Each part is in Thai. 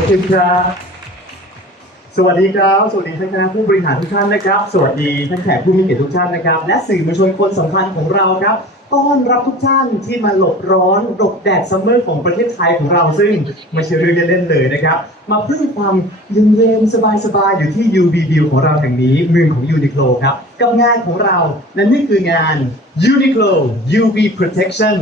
อบคุณครับ สวัสดีครับ สวัสดีท่านคณะผู้บริหารทุกท่านนะครับ สวัสดีท่านแขกผู้มีเกียรติทุกท่านนะครับ และสื่อมวลชนคนสำคัญของเราครับ ต้อนรับทุกท่านที่มาหลบร้อนหลบแดดซัมเมอร์ของประเทศไทยของเราซึ่งไม่ใช่เรื่องเล่นๆเลยนะครับ มาเพึ่งความเย็นๆสบายๆอยู่ที่ UV View ของเราแห่งนี้เมืองของ Uniqlo ครับ กับงานของเรา และนี่คืองาน Uniqlo UV Protection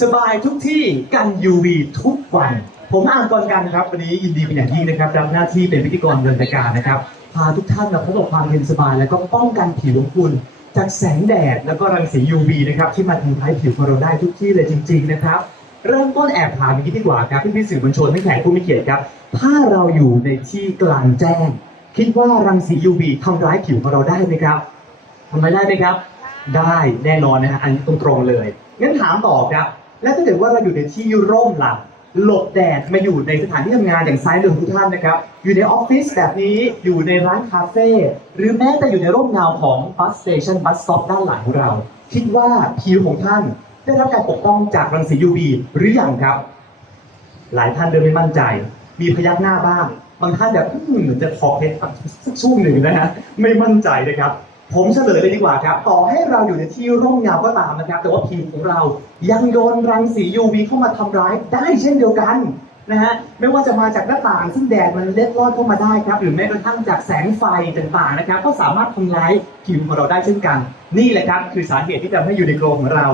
สบายทุกที่กัน UV ทุกวัน ผมอ่านกรกันครับวันนี้ยินดีเป็นอย่างยิ่งนะครับรับหน้าที่เป็นพิธีกรเดินรายการนะครับพาทุกท่านมาพบกับความเย็นสบาย และก็ป้องกันผิวของคุณ จากแสงแดดแล้วก็รังสี UV นะครับที่มาทำร้ายผิวของเราได้ทุกที่เลยจริง ๆ นะครับ เริ่มต้นแอบถามอย่างนี้ดีกว่าครับพี่พี่สื่อมวลชนทั้งแขกผู้มีเกียรติครับถ้าเราอยู่ในที่กลางแจ้ง คิดว่ารังสี UV ทำร้ายผิวของเราได้ไหมครับทำไมได้ไหมครับ ได้แน่นอนนะฮะอันนี้ตรงๆเลยงั้นถามต่อครับ แล้วถ้าเกิดว่าเราอยู่ในที่ร่มล่ะ หลบแดดมาอยู่ในสถานที่ทำงานอย่างซ้ายมือของทุกท่านนะครับ อยู่ในออฟฟิศแบบนี้อยู่ในร้านคาเฟ่หรือแม้แต่อยู่ในร่มเงาของบัสสเตชันบัสซ็อปด้านหลังของเรา คิดว่าผิวของท่าน ได้รับการปกป้องจากรังสี UV หรือยังครับ หลายท่านเดินไม่มั่นใจ มีพยักหน้าบ้าง บางท่านแบบเหมือนจะขอเพชรสักช่วงหนึ่งนะฮะไม่มั่นใจนะครับ ผมเฉลยเลยดีกว่าครับ ต่อให้เราอยู่ในที่ร่มเงาก็ตามนะครับ แต่ว่าผิวของเรายังโดนรังสี UV เข้ามาทำร้ายได้เช่นเดียวกันนะฮะไม่ว่าจะมาจากหน้าต่างซึ่งแดดมันเล็ดลอดเข้ามาได้ครับหรือแม้กระทั่งจากแสงไฟต่างๆนะครับ ก็สามารถทำร้ายผิวของเราได้เช่นกัน นี่แหละครับคือสาเหตุที่ทำให้ยูนิโคลของเรา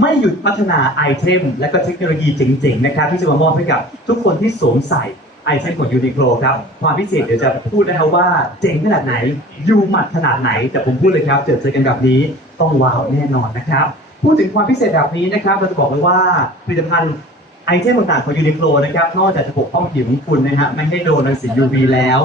ไม่หยุดพัฒนาไอเทม และก็เทคโนโลยีเจ๋งๆนะครับที่จะมามอบให้กับทุกคนที่สวมใส่ ไอเทมของยูนิโคลครับ ความพิเศษเดี๋ยวจะพูดนะครับว่าเจ๋งขนาดไหนยูหมัดขนาดไหน แต่ผมพูดเลยครับเจอเจอกันแบบนี้ต้องว้าวแน่นอนนะครับ พูดถึงความพิเศษแบบนี้นะครับเราจะบอกเลยว่าผลิตภัณฑ์ไอเทมต่างๆของยูนิโคลนะครับนอกจากจะปกป้องผิวของคุณนะฮะไม่ให้โดนรังสี UV แล้ว